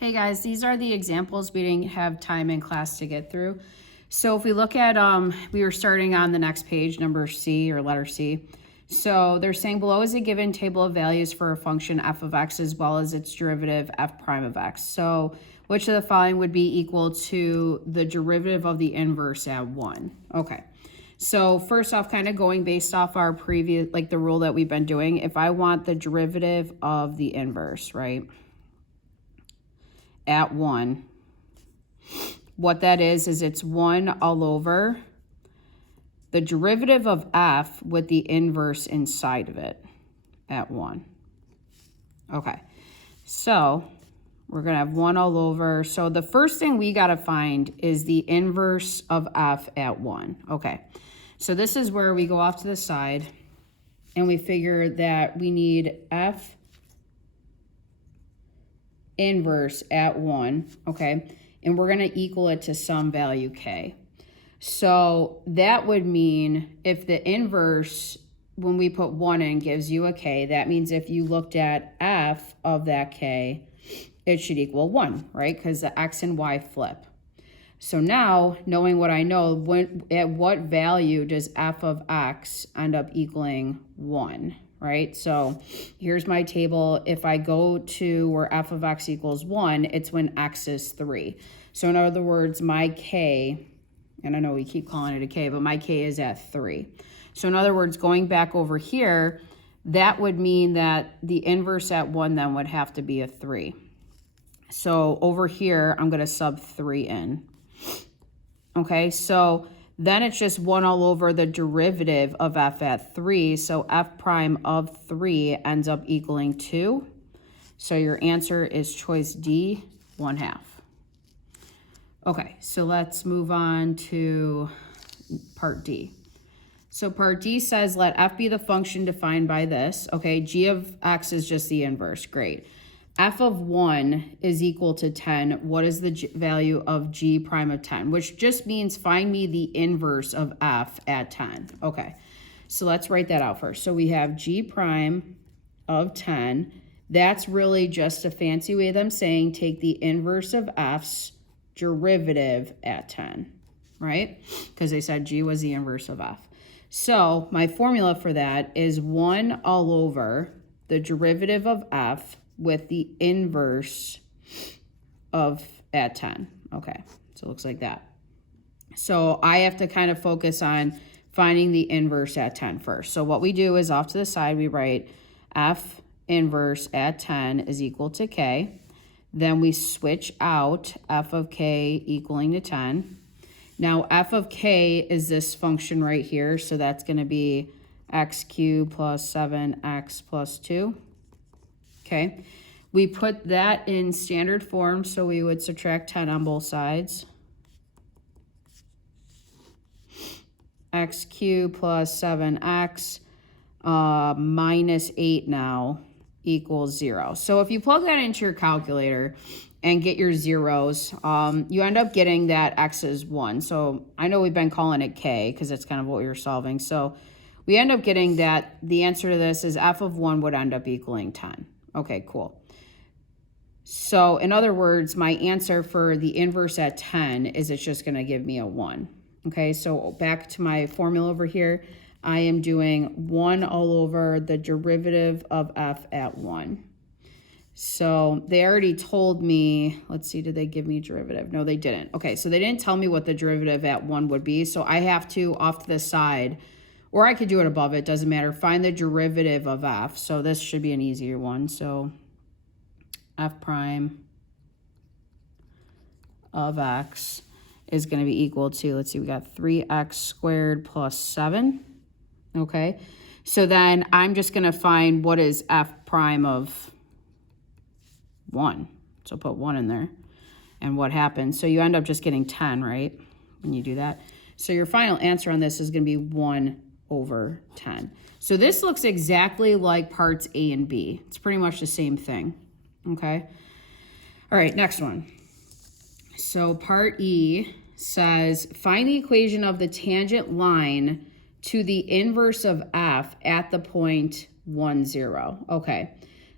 Hey guys, these are the examples we didn't have time in class to get through. So if we look at, we were starting on the next page, number C or letter C. So they're saying below is a given table of values for a function f of x as well as its derivative f prime of x. So which of the following would be equal to the derivative of the inverse at 1? Okay. So first off, kind of going based off our previous, like the rule that we've been doing, if I want the derivative of the inverse, right, at 1, what that is it's 1 all over the derivative of f with the inverse inside of it at 1. Okay, so we're going to have 1 all over. So the first thing we got to find is the inverse of f at 1. Okay, so this is where we go off to the side and we figure that we need f inverse at 1, okay? And we're going to equal it to some value k. So that would mean if the inverse, when we put 1 in, gives you a k, that means if you looked at f of that k, it should equal 1, right? Because the x and y flip. So now, knowing what I know, at what value does f of x end up equaling 1? Right? So here's my table. If I go to where f of x equals 1, it's when x is 3. So in other words, my k, and I know we keep calling it a k, but my k is at 3. So in other words, going back over here, that would mean that the inverse at 1 then would have to be a 3. So over here, I'm going to sub 3 in. Okay, so then it's just 1 all over the derivative of f at 3. So f prime of 3 ends up equaling 2. So your answer is choice D, 1/2. Okay, so let's move on to part D. So part D says let f be the function defined by this. Okay, g of x is just the inverse. Great. F of 1 is equal to 10. What is the value of g prime of 10? Which just means find me the inverse of f at 10. Okay, so let's write that out first. So we have g prime of 10. That's really just a fancy way of them saying take the inverse of f's derivative at 10, right? Because they said g was the inverse of f. So my formula for that is 1 all over the derivative of f with the inverse of at 10. Okay, so it looks like that. So I have to kind of focus on finding the inverse at 10 first. So what we do is off to the side, we write f inverse at 10 is equal to k. Then we switch out f of k equaling to 10. Now f of k is this function right here. So that's going to be x cubed plus 7x plus 2. Okay, we put that in standard form, so we would subtract 10 on both sides. X cubed plus 7x minus 8 now equals 0. So if you plug that into your calculator and get your zeros, you end up getting that x is 1. So I know we've been calling it k because that's kind of what we were solving. So we end up getting that the answer to this is f of 1 would end up equaling 10. Okay, cool. So in other words, my answer for the inverse at 10 is it's just going to give me a 1. Okay, so back to my formula over here, I am doing 1 all over the derivative of f at 1. So they already told me, let's see, did they give me derivative? No, they didn't. Okay, so they didn't tell me what the derivative at 1 would be. So I have to, off to the side, or I could do it above it, doesn't matter, find the derivative of f. So this should be an easier one. So f prime of x is going to be equal to, let's see, we got 3x squared plus 7. Okay, so then I'm just going to find what is f prime of 1. So put 1 in there. And what happens? So you end up just getting 10, right, when you do that. So your final answer on this is going to be 1 over 10. So this looks exactly like parts A and B. It's pretty much the same thing, okay? All right, next one. So part E says, find the equation of the tangent line to the inverse of f at the point 1, 0. Okay,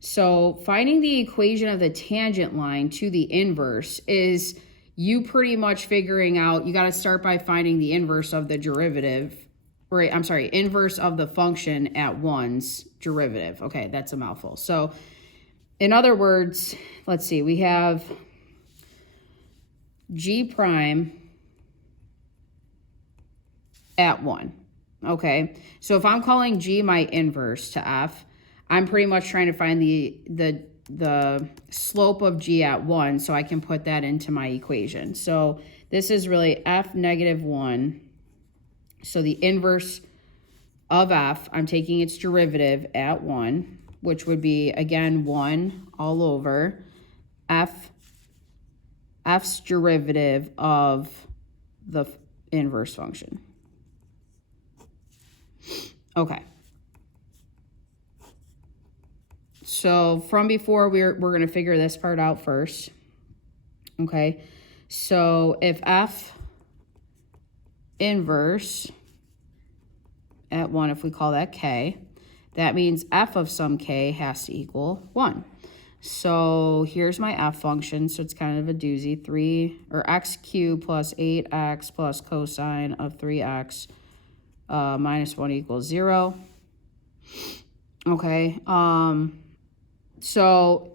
So finding the equation of the tangent line to the inverse is you pretty much figuring out, you got to start by finding the inverse of the derivative, right? I'm sorry, inverse of the function at 1's derivative. Okay, that's a mouthful. So in other words, let's see, we have g prime at 1. Okay, so if I'm calling g my inverse to f, I'm pretty much trying to find the slope of g at 1, so I can put that into my equation. So this is really f negative 1. So the inverse of f, I'm taking its derivative at 1, which would be, again, 1 all over f's derivative of the inverse function. Okay. So from before, we're going to figure this part out first. Okay. So if f inverse at 1, if we call that k, that means f of some k has to equal 1. So here's my f function. So it's kind of a doozy. 3 or x cubed plus 8x plus cosine of 3x minus 1 equals 0. Okay. So,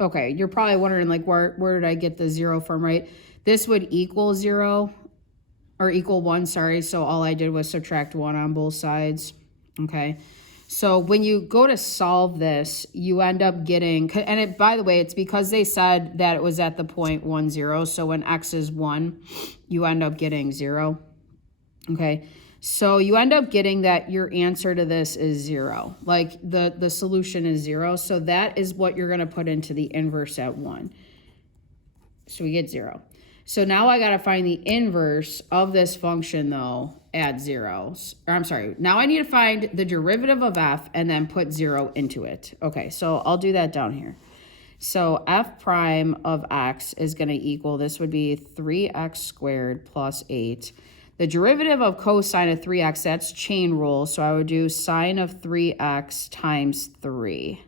okay, you're probably wondering, like, where did I get the 0 from, right? This would equal 0, or equal 1, sorry. So all I did was subtract 1 on both sides. Okay. So when you go to solve this, you end up getting, and it, by the way, it's because they said that it was at the point 1, 0. So when x is 1, you end up getting 0. Okay. So you end up getting that your answer to this is 0. Like the solution is 0. So that is what you're going to put into the inverse at 1. So we get 0. So now I got to find the inverse of this function, though, at 0. Or I'm sorry. Now I need to find the derivative of f and then put 0 into it. Okay, so I'll do that down here. So f prime of x is going to equal, this would be 3x squared plus 8. The derivative of cosine of 3x, that's chain rule. So I would do sine of 3x times 3,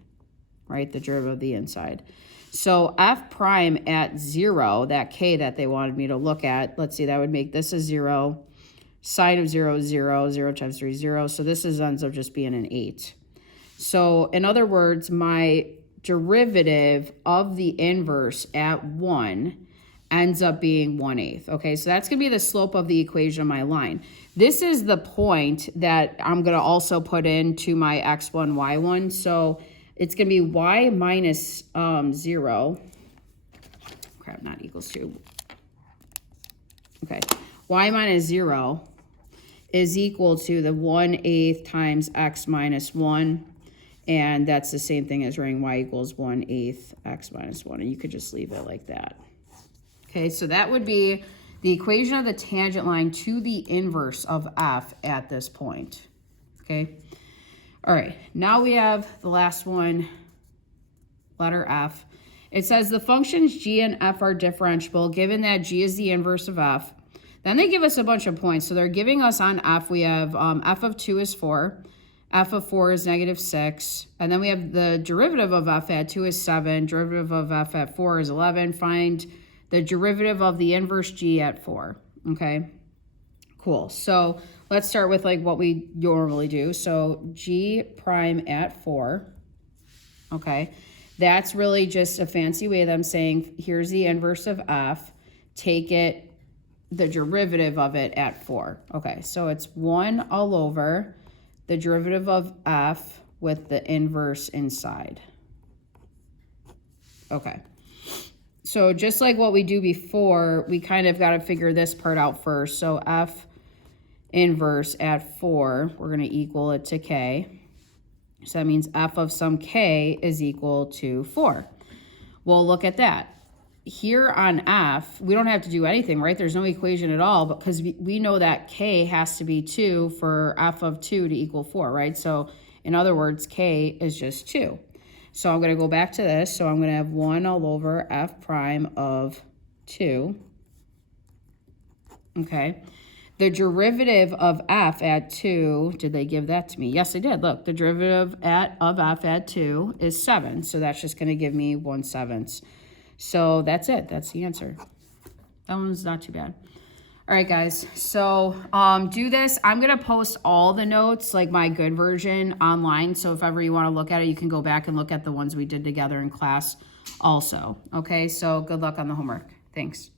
right? The derivative of the inside. So f prime at 0, that k that they wanted me to look at, let's see, that would make this a 0. Sine of 0 is 0. 0 times 3 is 0. So this ends up just being an 8. So in other words, my derivative of the inverse at 1 ends up being 1/8. Okay, so that's going to be the slope of the equation of my line. This is the point that I'm going to also put into my x1, y1. So it's going to be y minus 0. Crap, not equals 2. Okay, y minus 0 is equal to the 1/8 times x minus 1. And that's the same thing as writing y equals 1/8 x minus 1. And you could just leave it like that. Okay, so that would be the equation of the tangent line to the inverse of f at this point. Okay. All right, now we have the last one, letter f. It says the functions g and f are differentiable given that g is the inverse of f. Then they give us a bunch of points. So they're giving us on f, we have f of 2 is 4. F of 4 is negative 6. And then we have the derivative of f at 2 is 7. Derivative of f at 4 is 11. Find the derivative of the inverse g at 4. Okay, cool. So let's start with like what we normally do. So g prime at 4. Okay, that's really just a fancy way of them saying here's the inverse of f. Take it, the derivative of it at 4. Okay, so it's 1 all over the derivative of f with the inverse inside. Okay. So just like what we do before, we kind of got to figure this part out first. So f inverse at 4, we're going to equal it to k. So that means f of some k is equal to 4. Well, look at that. Here on f, we don't have to do anything, right? There's no equation at all because we know that k has to be 2 for f of 2 to equal 4, right? So in other words, k is just 2. So I'm going to go back to this. So I'm going to have 1 all over f prime of 2. Okay. The derivative of f at 2, did they give that to me? Yes, they did. Look, the derivative of f at 2 is 7. So that's just going to give me 1/7. So that's it. That's the answer. That one's not too bad. All right, guys. So do this. I'm going to post all the notes, like my good version, online. So if ever you want to look at it, you can go back and look at the ones we did together in class also. Okay, so good luck on the homework. Thanks.